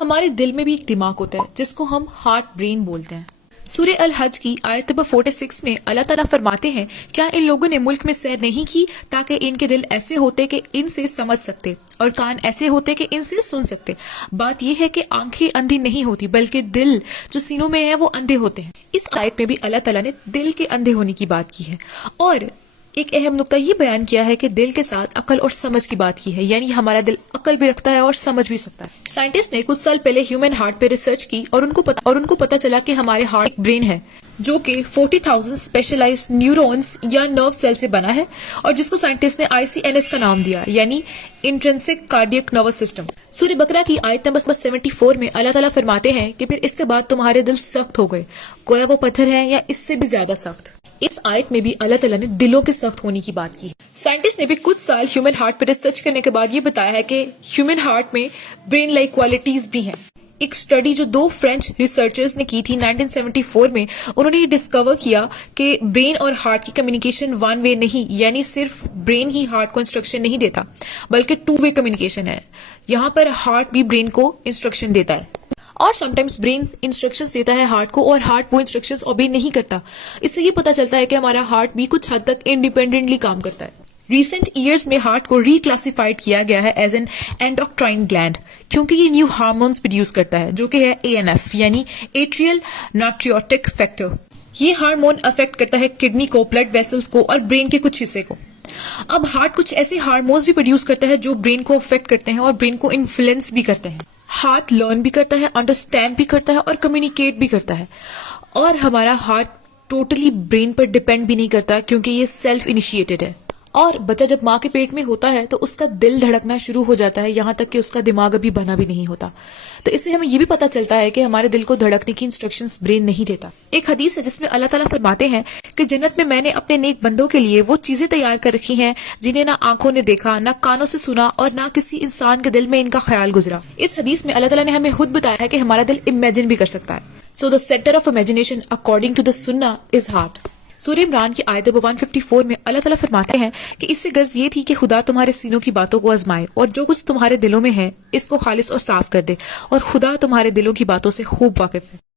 ہمارے دل میں بھی ایک دماغ ہوتا ہے جس کو ہم ہارٹ برین بولتے ہیں۔ سورہ الحج کی آیت نمبر 46 میں اللہ تعالیٰ فرماتے ہیں، کیا ان لوگوں نے ملک میں سیر نہیں کی تاکہ ان کے دل ایسے ہوتے کہ ان سے سمجھ سکتے اور کان ایسے ہوتے کہ ان سے سن سکتے۔ بات یہ ہے کہ آنکھیں اندھی نہیں ہوتی بلکہ دل جو سینوں میں ہے وہ اندھے ہوتے ہیں۔ اس آیت میں بھی اللہ تعالیٰ نے دل کے اندھے ہونے کی بات کی ہے اور ایک اہم نقطہ یہ بیان کیا ہے کہ دل کے ساتھ عقل اور سمجھ کی بات کی ہے، یعنی ہمارا دل عقل بھی رکھتا ہے اور سمجھ بھی سکتا ہے۔ سائنٹسٹ نے کچھ سال پہلے ہیومن ہارٹ پہ ریسرچ کی اور ان کو پتا چلا کہ ہمارے ہارٹ ایک برین ہے جو کہ 40,000 اسپیشلائزڈ نیورونز یا نرو سیل سے بنا ہے اور جس کو سائنٹسٹ نے ICNS کا نام دیا، یعنی انٹرنسک کارڈیک نروس سسٹم۔ سورہ بقرہ کی آیت نمبر 74 میں اللہ تعالیٰ فرماتے ہیں کہ پھر اس کے بعد تمہارے دل سخت ہو گئے، گویا وہ پتھر ہے یا اس سے بھی زیادہ سخت۔ اس آیت میں بھی اللہ تعالیٰ نے دلوں کے سخت ہونے کی بات کی ہے۔ سائنٹسٹ نے بھی کچھ سال ہیومن ہارٹ پر ریسرچ کرنے کے بعد یہ بتایا ہے کہ ہیومن ہارٹ میں برین لائک کوالٹیز بھی ہیں۔ ایک سٹڈی جو 2 فرینچ ریسرچرز نے کی تھی 1974 میں، انہوں نے یہ ڈسکور کیا کہ برین اور ہارٹ کی کمیونیکیشن 1 وے نہیں، یعنی صرف برین ہی ہارٹ کو انسٹرکشن نہیں دیتا بلکہ 2 وے کمیونیکیشن ہے۔ یہاں پر ہارٹ بھی برین کو انسٹرکشن دیتا ہے اور سم ٹائمز برین انسٹرکشنز دیتا ہے ہارٹ کو اور ہارٹ وہ انسٹرکشنز اوبے نہیں کرتا۔ اس سے یہ پتا چلتا ہے کہ ہمارا ہارٹ بھی کچھ حد تک انڈیپینڈنٹلی کام کرتا ہے۔ ریسنٹ ایئرز میں ہارٹ کو ری کلاسیفائڈ کیا گیا ہے ایز این اینڈوکرائن گلینڈ کیونکہ یہ نیو ہارمونز پروڈیوس کرتا ہے جو کہ ہے ANF یعنی ایٹریل ناٹریوٹک فیکٹر۔ یہ ہارمون افیکٹ کرتا ہے کڈنی کو، بلڈ ویسلز کو اور برین کے کچھ حصے کو۔ اب ہارٹ کچھ ایسے ہارمونز بھی پروڈیوس کرتا ہے جو برین کو افیکٹ کرتے ہیں اور برین کو انفلوئنس بھی کرتے ہیں۔ ہارٹ لرن بھی کرتا ہے، انڈرسٹینڈ بھی کرتا ہے اور کمیونیکیٹ بھی کرتا ہے، اور ہمارا ہارٹ ٹوٹلی برین پر ڈیپینڈ بھی نہیں کرتا کیونکہ یہ سیلف انیشیٹڈ ہے۔ اور بچہ جب ماں کے پیٹ میں ہوتا ہے تو اس کا دل دھڑکنا شروع ہو جاتا ہے یہاں تک کہ اس کا دماغ ابھی بنا بھی نہیں ہوتا۔ تو اس سے ہمیں یہ بھی پتا چلتا ہے کہ ہمارے دل کو دھڑکنے کی انسٹرکشنز برین نہیں دیتا۔ ایک حدیث ہے جس میں اللہ تعالیٰ فرماتے ہیں کہ جنت میں میں نے اپنے نیک بندوں کے لیے وہ چیزیں تیار کر رکھی ہیں جنہیں نہ آنکھوں نے دیکھا، نہ کانوں سے سنا اور نہ کسی انسان کے دل میں ان کا خیال گزرا۔ اس حدیث میں اللہ تعالیٰ نے ہمیں خود بتایا ہے کہ ہمارا دل امیجن بھی کر سکتا ہے۔ So the center of imagination according to the Sunnah is heart۔ سورہ عمران کی آیت 154 میں اللہ تعالیٰ فرماتے ہیں کہ اس سے غرض یہ تھی کہ خدا تمہارے سینوں کی باتوں کو آزمائے اور جو کچھ تمہارے دلوں میں ہے اس کو خالص اور صاف کر دے، اور خدا تمہارے دلوں کی باتوں سے خوب واقف ہے۔